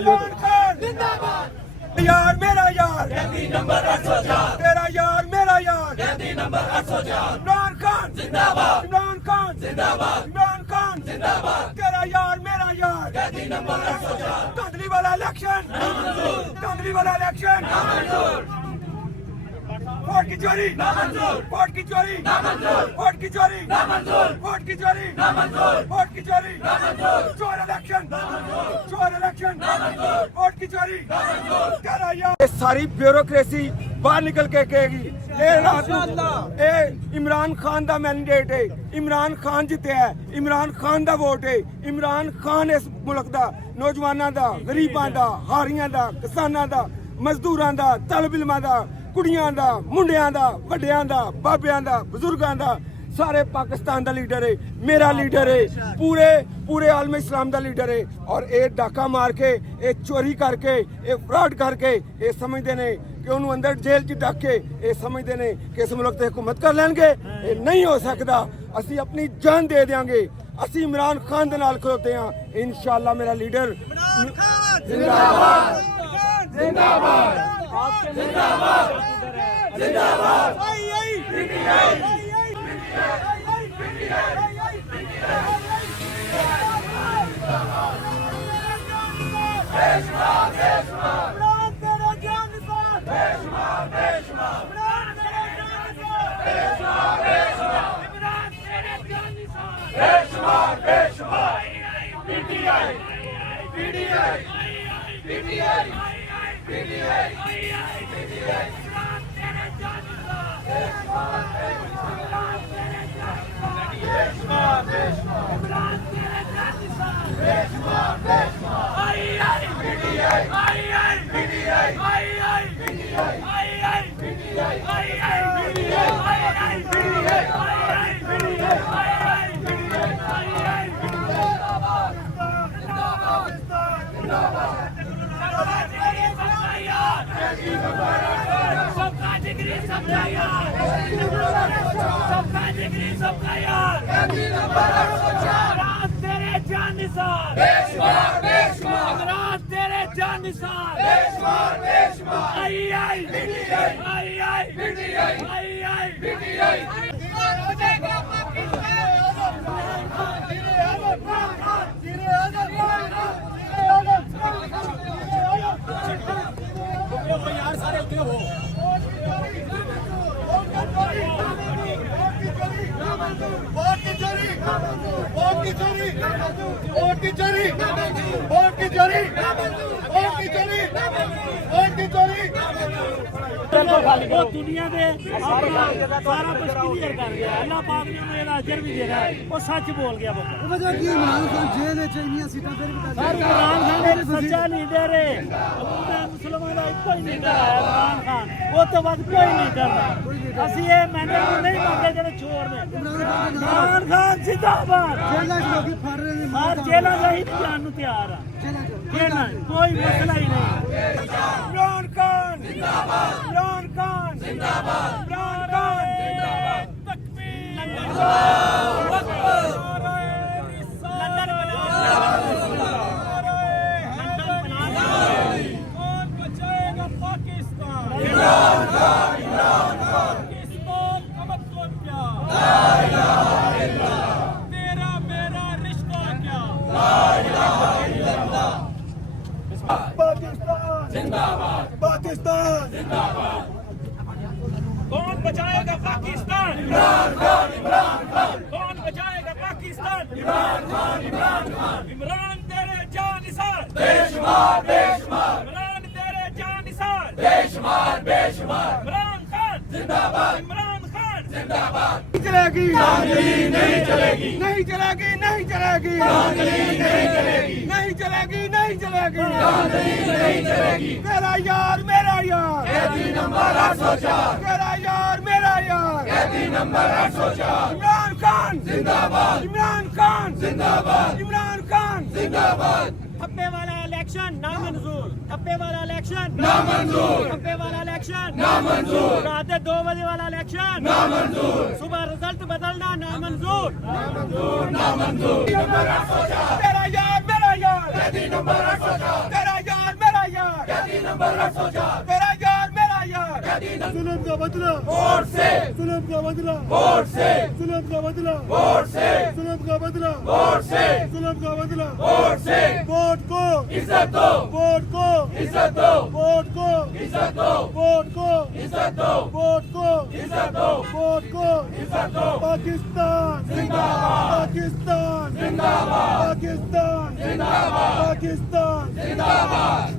इमरान खान जिंदाबाद। यार मेरा यार कैदी नंबर 804 तेरा यार मेरा यार कैदी नंबर 804 इमरान खान जिंदाबाद इमरान खान जिंदाबाद इमरान खान जिंदाबाद तेरा यार मेरा यार कैदी नंबर 804 धांधली वाला इलेक्शन धांधली वाला इलेक्शन वोट की चोरी नामंजूर वोट की चोरी नामंजूर वोट की चोरी नामंजूर वोट की चोरी नामंजूर वोट की चोरी नामंजूर चोर इलेक्शन चोर इलेक्शन नामंजूर वोट की चोरी नामंजूर तेरा यार ये सारी ब्यूरोक्रेसी बाहर निकल के कहेगी ये रात ये इमरान खान दा मैंडेट है इमरान खान जितया है इमरान खान दा वोट है इमरान खान इस मुल्क दा नौजवानां दा गरीबां दा हारियां दा किसानां दा मजदूरां दा तलब इलमां दा कुड़ियां दा मुंडियां दा वड्डियां दा बाबियां दा बुजुर्गां दा सारे पाकिस्तान दा लीडर है मेरा लीडर है पूरे आलम इस्लाम दा लीडर है और ये डाका मार के ये चोरी करके ये फ्रॉड करके ये समझते ने कि उन्होंने अंदर जेल च डक के ये समझते ने कि इस मुल्क ते हुकूमत कर लेंगे ये नहीं हो सकता असी अपनी जान दे देंगे असी इमरान खान दे नाल खलोते हैं इंशाअल्लाह मेरा लीडर जिंदाबाद जिंदाबाद जिंदाबाद जिंदाबाद सबका जिगरी सबका यार सबका जिगरी सबका यार कैदी नंबर 804 रात तेरे जान निसार बेशुमार रात तेरे जान निसार बेशुमार आई आई PTI आई आई PTI आई आई PTI वोट की चोरी वोट की चोरी वोट की चोरी वोट की चोरी वोट की चोरी वोट की चोरी वो दुनिया दे अपना सारा कुछ क्लियर कर गया अल्लाह पाक ने उन्हें ਇਹਦਾ ਅਜਰ ਵੀ ਦੇਣਾ ਉਹ ਸੱਚ ਬੋਲ ਗਿਆ ਬੱਕਾ ਵਜ੍ਹਾ ਕੀ ਇਮਰਾਨ ਖਾਨ ਜੇਲ੍ਹ ਵਿੱਚ ਇੰਨੀਆਂ ਸੀਟਾਂ ਫਿਰ ਵੀ ਸਰ ਇਮਰਾਨ ਖਾਨ ਇੱਕ ਸੱਚਾ ਲੀਡਰ ਹੈ ਉਹਦਾ ਮੁਸਲਮਾਨਾਂ ਦਾ ਇੱਕੋ ਹੀ ਲੀਡਰ ਹੈ ਇਮਰਾਨ ਖਾਨ ਉਹ ਤੋਂ ਵੱਧ ਕੋਈ ਨਹੀਂ ਕਰਦਾ ਅਸੀਂ ਇਹ ਮੈਂਡੇਟ ਨਹੀਂ ਮੰਗਦੇ ਜਿਹੜੇ ਚੋਰ ਨੇ ਇਮਰਾਨ ਖਾਨ ਜਿੰਦਾਬਾਦ ਜੇਲ੍ਹਾਂ 'ਚ ਲੋਕੀ ਫੜ ਰਹੇ ਨੇ ਹਰ ਜੇਲ੍ਹਾਂ ਦਾ ਹੀ ਜਾਣ ਨੂੰ ਤਿਆਰ ਆ ਜੇਲ੍ਹਾਂ 'ਚ ਜੇਲ੍ਹਾਂ ਕੋਈ ਮਸਲਾ ਹੀ ਨਹੀਂ इमरान खान जिंदाबाद इमरान खान जिंदाबाद इमरान खान जिंदाबाद तकबीर अल्लाहू अकबर लंदन कौन बचाएगा पाकिस्तान इमरान खान इस कौम का मतलब क्या ला इलाहा इल्लल्लाह तेरा मेरा रिश्ता क्या ला इलाहा इल्लल्लाह पाकिस्तान जिंदाबाद पाकिस्तान जिंदाबाद कौन बचाएगा पाकिस्तान इमरान खान कौन बचाएगा पाकिस्तान इमरान खान इमरान तेरे जान निसार बेशुमार इमरान तेरे जान निसार बेशुमार इमरान खान जिंदाबाद इमरान खान जिंदाबाद नहीं चलेगी धांधली नहीं चलेगी नहीं चलेगी नहीं चलेगी धांधली नहीं चलेगी नहीं चलेगी नहीं चलेगी धांधली नहीं चलेगी तेरा यार मेरा यार कैदी नंबर 804 तेरा यार मेरा यार कैदी नंबर 804 इमरान खान जिंदाबाद इमरान खान जिंदाबाद इमरान खान जिंदाबाद ठप्पे वाला इलेक्शन नामंजूर ठप्पे वाला इलेक्शन नामंजूर ठप्पे वाला इलेक्शन नामंजूर रात 2 बजे वाला इलेक्शन नामंजूर सुबह रिजल्ट बदलना नामंजूर नामंजूर तेरा यार मेरा यार कैदी नंबर 804 तेरा यार नंबर 804 तेरा यार मेरा यार जुल्म का बदला वोट से जुल्म का बदला वोट से जुल्म का बदला वोट से जुल्म का बदला वोट से जुल्म का बदला वोट से वोट को इज्जत दो वोट को इज्जत दो वोट को इज्जत दो वोट को इज्जत दो वोट को इज्जत दो वोट को इज्जत दो पाकिस्तान जिंदाबाद पाकिस्तान जिंदाबाद पाकिस्तान जिंदाबाद पाकिस्तान जिंदाबाद